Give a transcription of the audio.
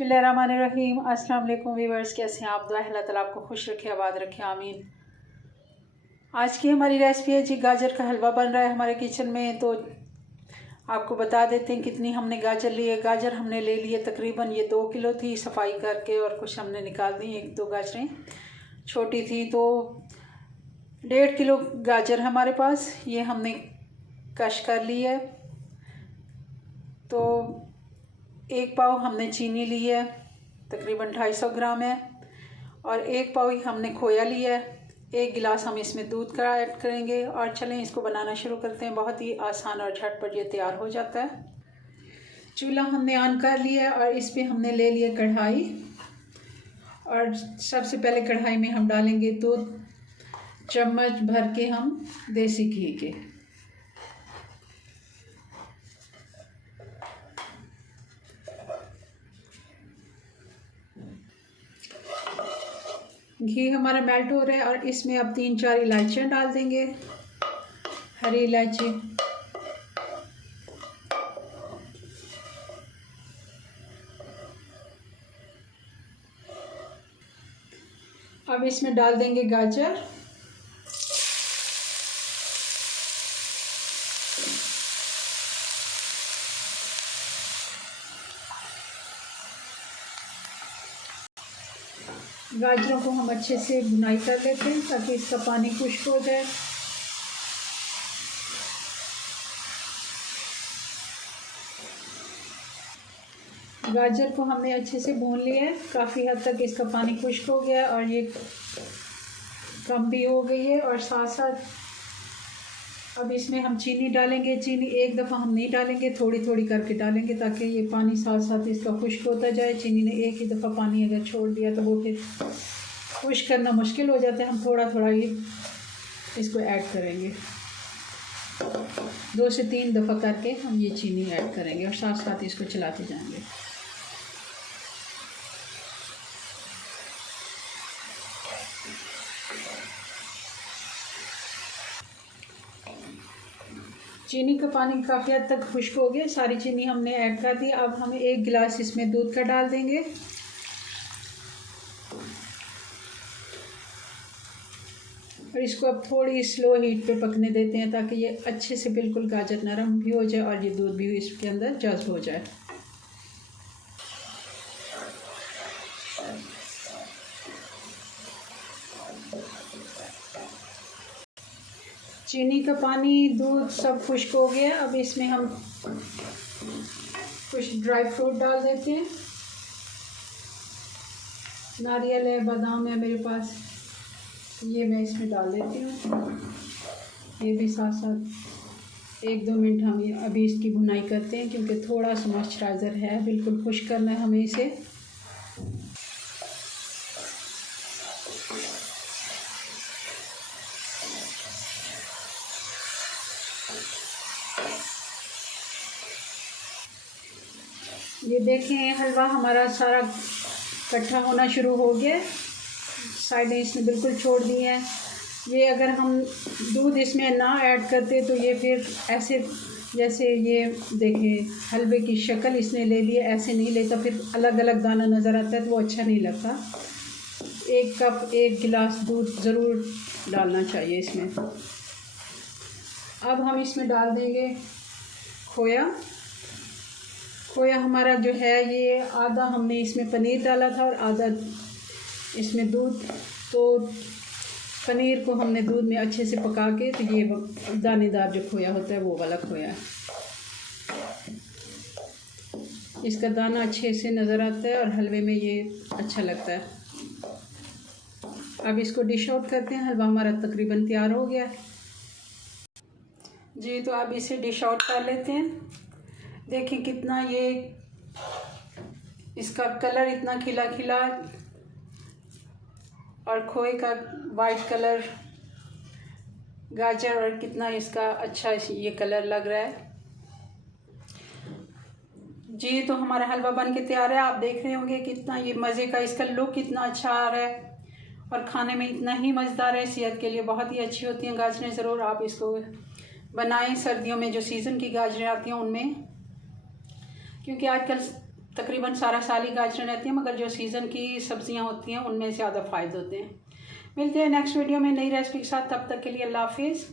बिस्मिल्लाहिर्रहमानिर्रहीम। अस्सलाम वालेकुम व्यूअर्स, कैसे हैं आप? दुआ है अल्लाह ताला आपको खुश रखे, आबाद रखे, आमीन। आज की हमारी रेसिपी है जी गाजर का हलवा बन रहा है हमारे किचन में। तो आपको बता देते हैं कितनी हमने गाजर ली है। गाजर हमने ले लिए तकरीबन ये 2 किलो थी सफाई करके, और कुछ हमने निकाल दी, 1-2 गाजरें छोटी थी। तो 1.5 किलो गाजर हमारे पास, ये हमने कश कर ली है। तो 1 पाव हमने चीनी ली है, तकरीबन 250 ग्राम है, और 1 पाव ही हमने खोया लिया है। 1 गिलास हम इसमें दूध का ऐड करेंगे। और चलें इसको बनाना शुरू करते हैं। बहुत ही आसान और झटपट ये तैयार हो जाता है। चूल्हा हमने ऑन कर लिया है और इस पे हमने ले लिया कढ़ाई। और सबसे पहले कढ़ाई में हम डालेंगे 2 चम्मच भर के हम देसी घी के। घी हमारा मेल्ट हो रहा है और इसमें अब 3-4 इलायचियाँ डाल देंगे, हरी इलायची। अब इसमें डाल देंगे गाजर। गाजरों को हम अच्छे से भुनाई कर लेते हैं ताकि इसका पानी खुश्क हो जाए। गाजर को हमने अच्छे से भून लिया है, काफ़ी हद तक इसका पानी खुश्क हो गया और ये कम भी हो गई है। और साथ साथ अब इसमें हम चीनी डालेंगे। चीनी एक दफ़ा हम नहीं डालेंगे, थोड़ी थोड़ी करके डालेंगे ताकि ये पानी साथ साथ इसका खुश्क होता जाए। चीनी ने एक ही दफ़ा पानी अगर छोड़ दिया तो वो फिर खुश्क करना मुश्किल हो जाता है। हम थोड़ा थोड़ा ही इसको ऐड करेंगे, 2 से 3 दफ़ा करके हम ये चीनी ऐड करेंगे और साथ साथ इसको चलाते जाएंगे। चीनी का पानी काफ़ी हद तक खुश्क हो गया, सारी चीनी हमने ऐड कर दी। अब हम 1 गिलास इसमें दूध का डाल देंगे। और इसको अब थोड़ी स्लो हीट पे पकने देते हैं ताकि ये अच्छे से बिल्कुल गाजर नरम भी हो जाए और ये दूध भी इसके अंदर जज़्ब हो जाए। चीनी का पानी, दूध सब खुश्क हो गया। अब इसमें हम कुछ ड्राई फ्रूट डाल देते हैं। नारियल है, बादाम है मेरे पास, ये मैं इसमें डाल देती हूँ। ये भी साथ साथ 1-2 मिनट हम ये अभी इसकी भुनाई करते हैं क्योंकि थोड़ा सा मॉइस्चराइज़र है, बिल्कुल खुश्क करना है हमें इसे। ये देखें हलवा हमारा सारा इकट्ठा होना शुरू हो गया। साइडें इसने बिल्कुल छोड़ दी हैं। ये अगर हम दूध इसमें ना ऐड करते तो ये फिर ऐसे, जैसे ये देखें हलवे की शक्ल इसने ले ली है, ऐसे नहीं लेता, फिर अलग अलग दाना नज़र आता है तो वो अच्छा नहीं लगता। 1 कप 1 गिलास दूध ज़रूर डालना चाहिए इसमें। अब हम इसमें डाल देंगे खोया। खोया हमारा जो है ये आधा हमने इसमें पनीर डाला था और आधा इसमें दूध। तो पनीर को हमने दूध में अच्छे से पका के, तो ये दानेदार जो खोया होता है वो वाला खोया है। इसका दाना अच्छे से नज़र आता है और हलवे में ये अच्छा लगता है। अब इसको डिश आउट करते हैं। हलवा हमारा तकरीबन तैयार हो गया जी। तो अब इसे डिश आउट कर लेते हैं। देखिए कितना ये इसका कलर इतना खिला खिला और खोए का वाइट कलर, गाजर, और कितना इसका अच्छा ये कलर लग रहा है जी। तो हमारा हलवा बन के तैयार है। आप देख रहे होंगे कितना ये मज़े का, इसका लुक कितना अच्छा आ रहा है और खाने में इतना ही मज़ेदार है। सेहत के लिए बहुत ही अच्छी होती हैं गाजरें। ज़रूर आप इसको बनाएं सर्दियों में, जो सीज़न की गाजरें आती हैं उनमें, क्योंकि आजकल तकरीबन सारा साल ही गाजरें रहती हैं, मगर जो सीज़न की सब्ज़ियां होती हैं उनमें ज़्यादा फ़ायदे होते हैं। मिलते हैं नेक्स्ट वीडियो में नई रेसिपी के साथ, तब तक के लिए अल्लाह हाफिज़।